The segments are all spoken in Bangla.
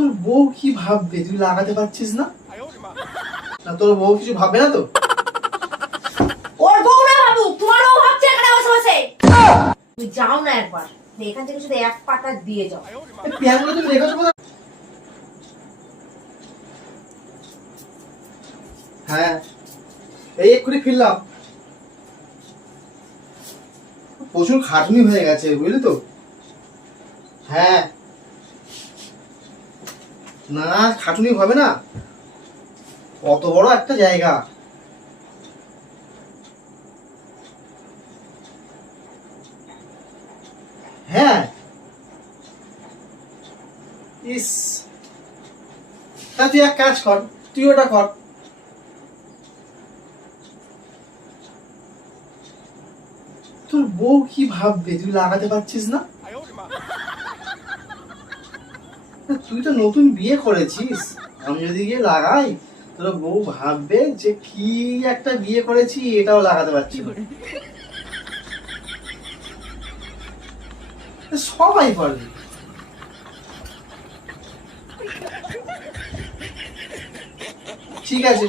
তোর বউ কি ভাববে তুই লাগাতে পারছিস না? না তোর বউ কিছু ভাববে না তো? ওর বউ না ভাবুক, তোমার বউ ভাবছে এখানে বসে বসে। তুমি যাও না একবার, এখান থেকে শুধু এক পাতা দিয়ে যাও। প্যানগুলো তুমি রেখেছো কোথায়? হ্যাঁ এই এক্ষুনি ফিরলাম। প্রচুর খাটনি হয়ে গেছে বুঝলি তো। হ্যাঁ না খাটুনি হবে না, অত বড় একটা জায়গা। হ্যাঁ ইস, তা তুই এক কাজ কর, তুই ওটা কর। তোর বউ কি ভাববে তুই লাগাতে পারছিস না? তুই তো নতুন বিয়ে করেছিস, আমি যদি গিয়ে লাগাই তোর বউ ভাববে যে কি একটা বিয়ে করেছি, এটাও লাগাতে পারছি না। সবাই পারবে। ঠিক আছে,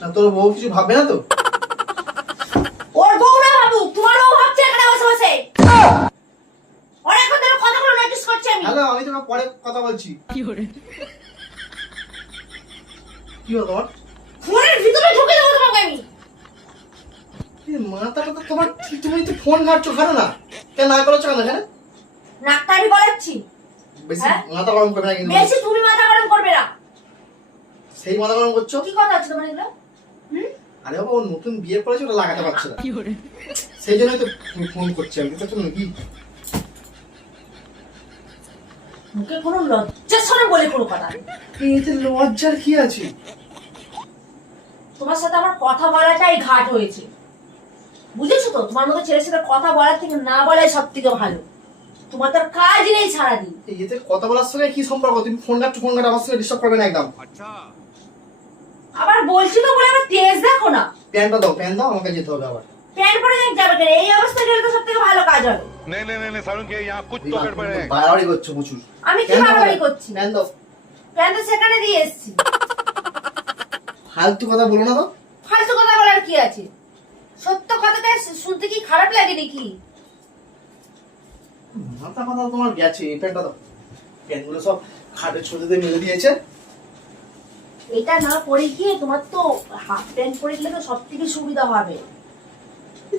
না তোর বউ কিছু ভাববে না তো? ওর বউ না ভাবুক, তোমার বউ ভাবছে এখানে বসে বসে। অনেকক্ষণ ধরে কথাগুলো নোটিস করছি আমি। হ্যালো, আমি তোমার পরে কথা বলছি। কি হলো তোমার? ফোনের ভিতরে ঢুকে দেবো তোমাকে আমি। মাথাটা তো তোমার, তুমি তো ফোন ঘাটছো ঘাটো না কেন, না করেছো কেন? হ্যাঁ নাকটা আমি বলাচ্ছি, বেশি মাথা গরম করবে না কিন্তু। বেশি তুমি মাথা গরম করবে না। সেই মাথা গরম করছো। কি কথা আছে তোমার এগুলো? আরে বাবা, ও নতুন বিয়ে করেছে, ওটা লাগাতে পারছে না, সেই জন্যই তো ফোন করছি আমি। তো নাকি মুখে কোনো লজ্জা শরম বলে কোনো কথা নেই। এতে লজ্জার কি আছে? তোমার সাথে আমার কথা বলাটাই ঘাট হয়েছে, বুঝেছো তো? তোমার মতো ছেলের সাথে কথা বলার থেকে না বলাই সব থেকে ভালো। তোমার তো কাজ নেই সারাদিন। এতে কথা বলার সঙ্গে কি সম্পর্ক? তুমি ফোন ঘাটছো, ফোন ঘাট আমার সঙ্গে ডিস্টার্ব করবে না একদম। আবার বলছি তো বলে আবার তেজ দেখো না। প্যান্টটা দাও, প্যান্ট দাও, আমাকে যেতে হবে আবার। প্যান্ট পরে যাবে কেন? এই অবস্থায় গেলে তো সব থেকে ভালো কাজ হবে। नहीं नहीं नहीं सारुण के यहाँ कुछ तो गड़बड़ है। বাড়াবাড়ি করছো প্রচুর। আমি কি বাড়াবাড়ি করছি? প্যান্ট দাও। প্যান্ট তো সেখানে দিয়ে এসেছি। ফালতু কথা বলো না তো। ফালতু কথা বলার কি আছে? সত্য কথাটা শুনতে কি খারাপ লাগে নাকি? মাথা কথা তোমার গেছে। এই প্যান্টটা দাও। প্যান্টগুলো সব খাটে ছোটতে মেলে দিয়েছে। এটা না পরে গিয়ে তোমার তো হাফ প্যান্ট পরে গেলে তো সব থেকে সুবিধা হবে।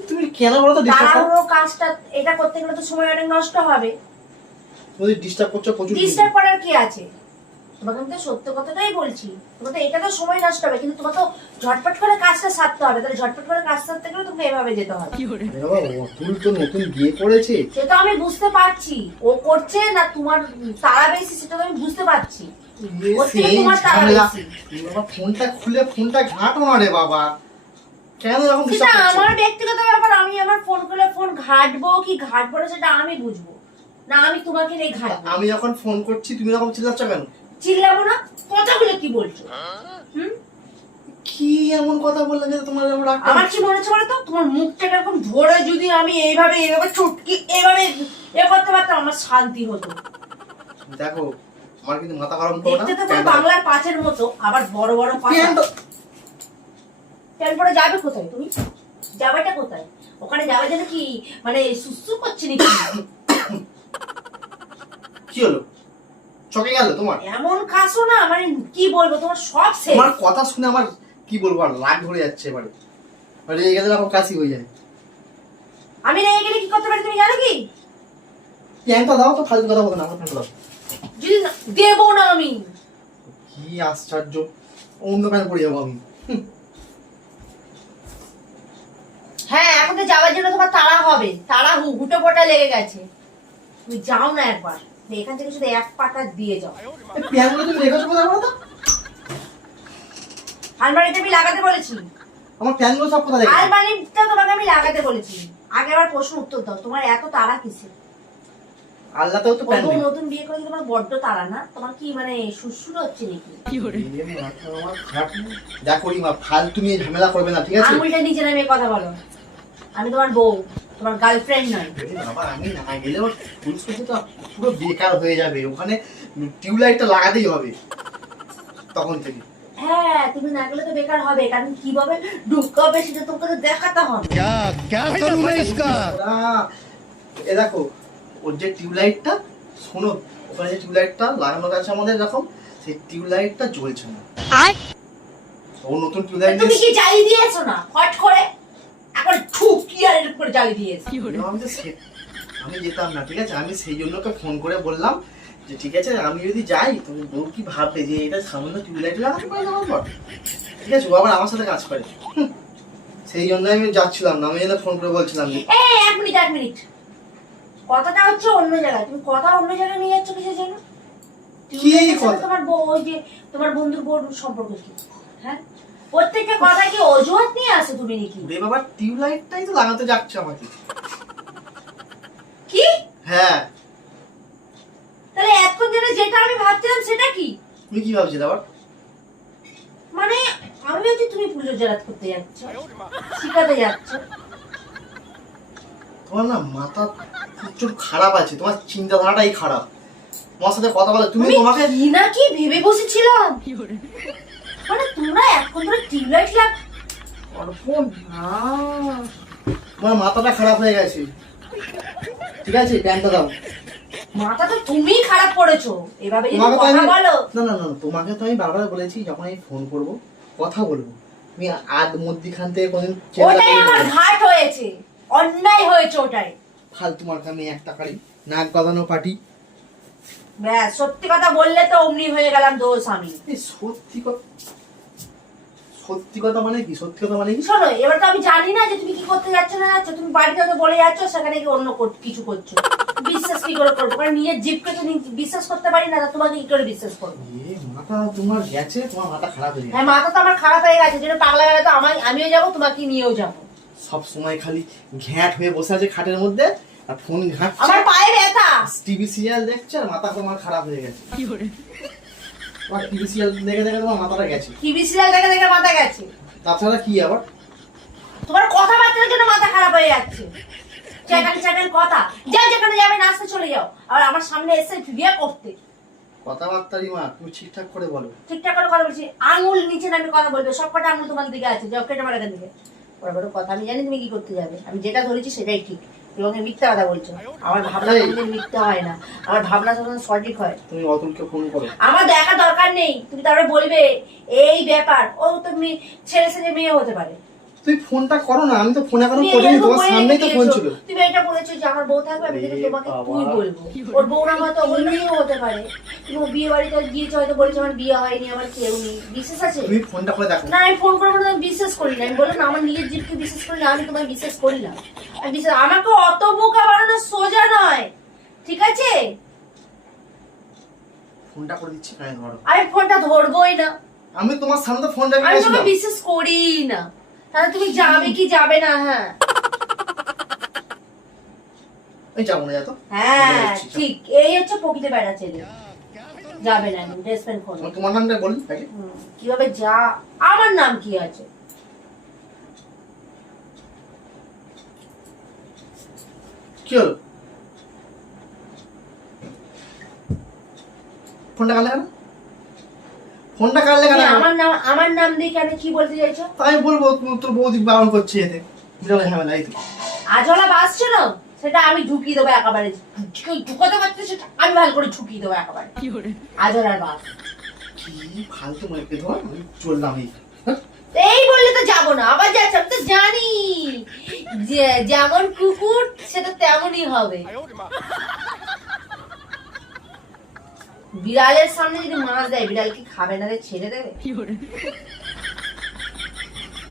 তুমি কেন বলো তো ডিস্টার্ব করো? তারও কাজটা এটা করতে গেলে তো সময় অনেক নষ্ট হবে। তুমি ডিস্টার্ব করছো প্রচুর। ডিস্টার্ব করার কি আছে? তোমাকে আমি তো সত্য কথাটাই বলছি। তোমার তো এটা তো সময় নষ্ট হবে, কিন্তু তোমার তো ঝটপট করে কাজটা সারতে হবে। তাহলে ঝটপট করে কাজ সারতে গেলে তোমাকে এভাবে যেতে হবে। বাবা, অতুল তো নতুন বিয়ে করেছে। সেটা আমি বুঝতে পারছি, ও করছে না তোমার তারা বেশি, সেটা তো আমি বুঝতে পারছি। ওর থেকে তোমার তারা বেশি। বাবা ফোনটা খুলে ফোনটা ঘাঁটো না রে বাবা, কেন এরকম সেটা ডিস্টার্ব করছো? আমার ব্যক্তিগত ব্যাপার। আমি আমার ফোন করে ফোন ঘাটবো কি ঘাটবো না সেটা আমি বুঝবো না, আমি তোমাকে নিয়ে ঘাটবো। আমি যখন ফোন করছি তুমি এরকম চিল্লাচ্ছ কেন? চিল্লাবো না? কথাগুলো কি বলছো? কি এমন কথা বললাম যে তোমার এরকম রাগ? আমার কি মনে হচ্ছে বলো তো, তোমার মুখটা এরকম ধরে যদি আমি এইভাবে এইভাবে চুটকি এইভাবে করতে পারতাম, আমার শান্তি হতো। দেখো আমার কিন্তু মাথা গরম করো না। দেখতে তো পুরো বাংলার পাঁচের মতো, আবার বড় বড় পাঁচ। প্যান্ট পরে যাবে কোথায় তুমি? যাবেটা কোথায়? ওখানে যাবে যেন কি মানে সুসু করছে নাকি? কি হলো, চকে গেল তোমার? এমন কাশো না, মানে কি বলবো, তোমার সব শেষ। তোমার কথা শুনে আমার কি বলবো, আর রাগ ধরে যাচ্ছে এবারে। মানে এই গেলে আমার কাশি হয়ে যায়। আমি রেগে গেলে কি করতে পারি তুমি জানো কি? প্যান্টটা দাও তো, ফালতু কথা বলো না। আমার প্যান্টটা দাও। যদি দেবো না আমি। কি আশ্চর্য, অন্য প্যান্ট পরে যাবো আমি। হ্যাঁ, এখন তো যাওয়ার জন্য তোমার তাড়া হবে, তাড়া হুটো পোটা লেগে গেছে। তুমি যাও না একবার, এখান থেকে শুধু এক পাতা দিয়ে যাও। প্যান্টগুলো তুমি রেখেছো কোথায় বলো তো? আলমারিতে আমি লাগাতে বলেছি। আমার প্যান্টগুলো সব কোথায় রেখেছো? আলমারিটা তোমাকে আমি লাগাতে বলেছি। আগে আবার প্রশ্ন উত্তর দাও, তোমার এত তাড়া কিসে? আল্লাহতেও তো প্যান্ট ও নেই। নতুন বিয়ে করে তোমার বড্ড তাড়া না? তোমার কি মানে সুসুর হচ্ছে নাকি? দেখো রিমা, ফালতু নিয়ে ঝামেলা করবে না, ঠিক আছে? আঙুলটা নিচে নামিয়ে কথা বলো। আমি তোমার বউ, তোমার গার্লফ্রেন্ড নয়। এই বাবা আমি না গেলেও ফুলসজ্জাটা পুরো বেকার হয়ে যাবে, ওখানে টিউবলাইটটা লাগাতেই হবে তখন থেকে। হ্যাঁ, তুমি না গেলে তো বেকার হবে, কারণ কিভাবে ঢুকাবে সেটা তোমাকে তো দেখাতে হবে। এ দেখো ওর যে টিউবলাইটটা, শোনো ওখানে যে টিউবলাইটটা লাগানো আছে আমাদের এরকম, সেই টিউবলাইটটা জ্বলছে না। ও নতুন টিউবলাইট তুমি কি জ্বালিয়ে দিয়েছো না হট করে? এখন ঠুকি আর এর উপরে জ্বালিয়ে দিয়েছো। আমি যেতাম না, ঠিক আছে, আমি সেই জন্য ওকে ফোন করে বললাম যে ঠিক আছে আমি যদি যাই তুমি বউ কি ভাববে যে এটা সামান্য টিউবলাইট লাগাতে পারে আমার পর, ঠিক আছে, ও আবার আমার সাথে কাজ করে। সেই জন্য আমি যাচ্ছিলাম না, আমি যেন ফোন করে বলছিলাম যে এক মিনিট, কথাটা হচ্ছে অন্য জায়গায়, তুমি কথা অন্য জায়গায় নিয়ে যাচ্ছ কিসের জন্য? কি কথা? তোমার বউ, ওই যে তোমার বন্ধুর বউর সম্পর্ক কি? হ্যাঁ, প্রত্যেকটা কথা কি অজুহাত নিয়ে আসো তুমি নাকি? রে বাবা টিউবলাইটটাই তো লাগাতে যাচ্ছে আমাকে। কি? হ্যাঁ। তাহলে এতক্ষণ ধরে যেটা আমি ভাবছিলাম সেটা কি? তুমি কি ভাবছিলে আবার? মানে আমি ভাবছি তুমি পুজো জেরাত করতে যাচ্ছ, শিখাতে যাচ্ছ। তোমার না মাথা প্রচুর খারাপ আছে, তোমার চিন্তাধারাটাই খারাপ। তোমার সাথে কথা বলে তুমি তোমাকে কি না কি ভেবে বসেছিলাম, মানে তোমরা এখন ধরে টিউবলাইট লাগ না। তোমার মাথাটা খারাপ হয়ে গেছে, ঠিক আছে, প্যান্টটা দাও। মাথা তো তুমিই খারাপ করেছো, এভাবে যদি তোমাকে তো কথা আমি বলো। না, তোমাকে তো আমি বারবার বলেছি যখন আমি ফোন করব কথা বলবো, তুমি আদ মধ্যখান থেকে কোনদিন ওটাই আমার ঘাট হয়েছে, অন্যায় হয়েছে ওটাই। ফালতু মার্কা আমি একটা কারি নাক গজানো পাটি। ব্যাস, সত্যি কথা বললে তো অমনি হয়ে গেলাম দোষ আমি। এই সত্যি কথা মানে কি? সত্যি কথা মানে কি? শোনো, এবার তো আমি জানি না যে তুমি কি করতে যাচ্ছ না যাচ্ছ, তুমি বাড়িতে হয়তো বলে যাচ্ছ, সেখানে কি অন্য কিছু করছো। বিশ্বাস কি করে করবো? কারণ নিজের জীবকে তো বিশ্বাস করতে পারি না, তোমাকে কি করে বিশ্বাস করবো? মাথা তোমার গেছে, তোমার মাথা খারাপ হয়ে গেছে। হ্যাঁ, মাথা তো আমার খারাপ হয়ে গেছে, যেটা পাগলা গেলে তো আমিও যাবো, তোমাকে নিয়েও যাবো। সব সময় খালি ঘ্যাট হয়ে বসে আছে খাটের মধ্যে আর ফোন ঘাটছে, আমার পায়ে ব্যথা। টিভি সিরিয়াল দেখছে আর মাথা তোমার খারাপ হয়ে গেছে। তোমার টিভি সিরিয়াল দেখে দেখে তোমার মাথাটা গেছে। টিভি সিরিয়াল দেখে দেখে মাথা গেছে। তাছাড়া কি আবার? তোমার কথাবার্তার জন্য মাথা খারাপ হয়ে যাচ্ছে। চেকান কথা, যাও যেখানে যাবে নাচতে চলে যাও, আর আমার সামনে এসে বিয়ে করতে। কথাবার্তারই মা, তুমি ঠিকঠাক করে বলো। ঠিকঠাক করে কথা বলছি, আঙুল নিচে নামে কথা বলবে, সব কটা আঙুল তোমার দিকে আছে, যাও কেটে মারা দিকে। বড় বড় কথা, আমি জানি তুমি কি করতে যাবে, আমি যেটা ধরেছি সেটাই ঠিক। তোমাকে মিথ্যা কথা বলছো, আমার ভাবনা কোনোদিন মিথ্যা হয় না, আমার ভাবনা যখন সঠিক হয়। তুমি অতুলকে ফোন করো। আমার দেখা দরকার নেই, তুমি তারপরে বলবে এই ব্যাপার, ও তুমি ছেলে ছেলে মেয়ে হতে পারে। তুই ফোনটা করো না, আমি তো ফোন এখনো তুমি করিনি, এরকম তোমার করে সামনেই তো ফোন দিয়েছো। ছিল। তুমি এটা বলেছো যে আমার বউ থাকবে, আমি কিন্তু তোমাকে বাবা। তুই বলবো। ওর বউ না হয়তো অন্য মেয়েও হতে পারে, তুমি বিয়ে বাড়িতে গিয়েছো, হয়তো বলেছো আমার বিয়ে হয়নি, আমার কেউ নেই। বিশ্বাস আছে? তুমি ফোনটা করে দেখো। না, আমি ফোন করবো না, আমি বিশ্বাস করি না। আমি বললাম না, আমার নিজের জীবকে বিশ্বাস করি না, আমি তোমায় বিশ্বাস করি না। আমি বিশ্বাস, আমাকে অত বোকা বানানো সোজা নয়, ঠিক আছে? ফোনটা করে দিচ্ছি, কানে ধরো। আমি ফোনটা ধরবোই না, আমি তোমার সামনে তো ফোন রেখে আমি গেছিলাম। তোমাকে বিশ্বাস করি না। তাহলে তুমি যাবে কি যাবে না? হ্যাঁ এই যাবো না, যা তো। হ্যাঁ ঠিক, এই হচ্ছে প্রকৃতি বেড়া ছেলে। যাবে না, ড্রেস প্যান্ট খোলো। আমি তোমার নামটা বলি আগে। কিভাবে যা? আমার নাম কি আছে? কি হলো? ফোনটা কাটলে কেন? ফোনটা কাটলে কেন? আমার নাম দিয়ে কেন কি বলতে চাইছো? তাই বলবো তোর বৌদি বারণ করছে এতে। বিরাট ঝামেলা এই তো। আজওয়ালা বাস ছিল, সেটা আমি ঢুকিয়ে দেবো একেবারে। ঢুকাতে পারছি সেটা আমি ভালো করে ঢুকিয়ে দেবো একেবারে। আজওয়ালার বাস কি ফালতু মনে করে ধর, আমি চললাম এই। এই বললে তো যাবো না, আবার যাচ্ছি। আমি তো জানি যে যেমন কুকুর সেটা তেমনই হবে। বিড়ালের সামনে যদি মাছ দেয়, বিড়াল কি খাবে না, ছেড়ে দেবে?